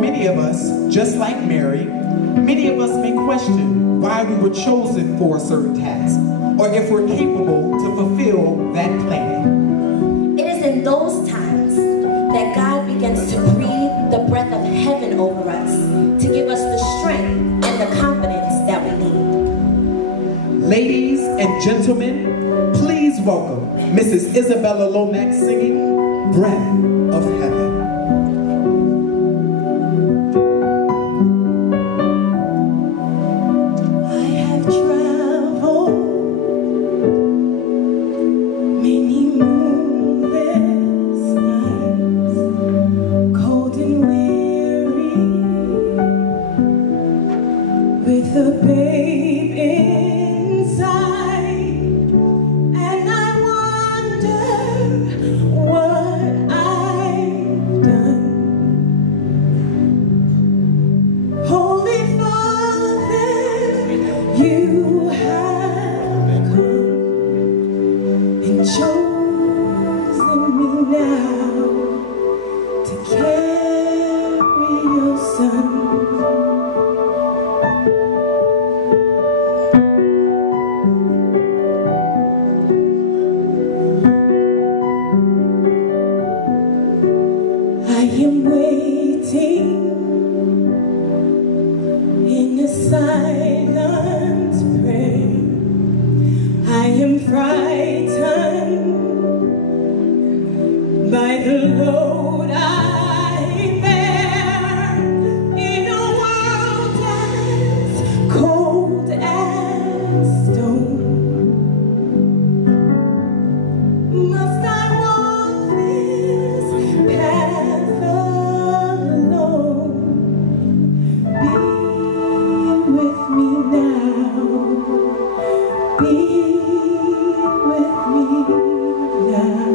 many of us, just like Mary, many of us may question why we were chosen for a certain task, or if we're capable to fulfill that plan. It is in those times that God begins to breathe the breath of heaven over us to give us the strength and the confidence that we need. Ladies and gentlemen, please welcome Mrs. Isabella Lomax singing Breath of Heaven. With a babe inside, and I wonder what I've done. Holy Father, you have come and chosen me now to carry your son. I am waiting in a silent prayer. I am frightened by the load I bear in a world as cold as stone. Must I walk this path alone? Be with me now. Be with me now.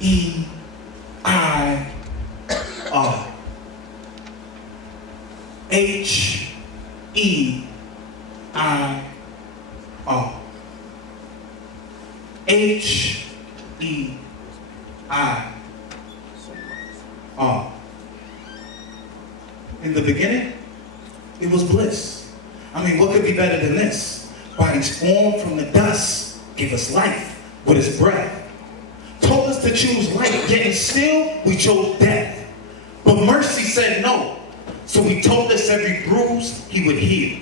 H-E-I-R. H-E-I-R. H-E-I-R. In the beginning, it was bliss. I mean, what could be better than this? Bodies formed from the dust, gave us life with his breath. Told us to choose life, yet still we chose death. But mercy said no. So he told us every bruise he would heal.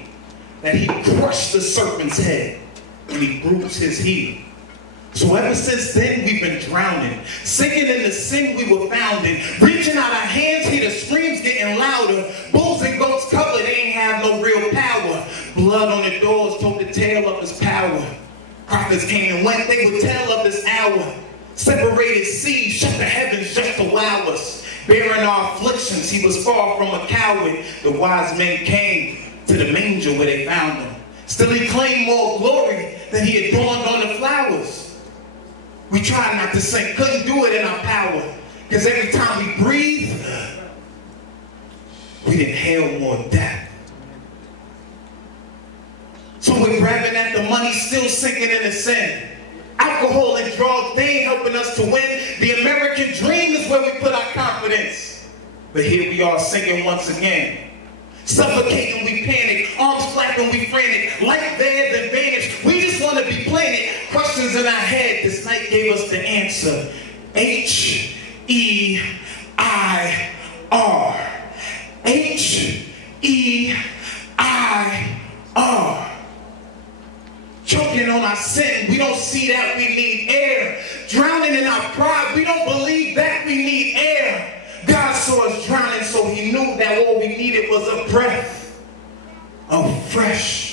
That he crushed the serpent's head and he bruised his heel. So ever since then we've been drowning, sinking in the sin we were found in. Reaching out our hands, hear the screams getting louder. Bulls and goats covered, they ain't have no real power. Blood on the doors told the tale of his power. Prophets came and went, they would tell of this hour. Separated seas, shut the heavens just to wow us. Bearing our afflictions, he was far from a coward. The wise men came to the manger where they found him. Still he claimed more glory than he adorned on the flowers. We tried not to sink, couldn't do it in our power. Because every time we breathed, we'd inhale more death. So we're grabbing at the money, still sinking in the sin. Alcohol and drugs, they ain't helping us to win. The American dream is where we put our confidence. But here we are sinking once again. Suffocating, we panic. Arms flapping, we frantic. Light there, then vanish. We just want to be planted. Questions in our head. This night gave us the answer. H-E-I-R. H-E-I-R. Choking on our sin, we don't see that we need air. Drowning in our pride, we don't believe that we need air. God saw us drowning, so he knew that all we needed was a breath of fresh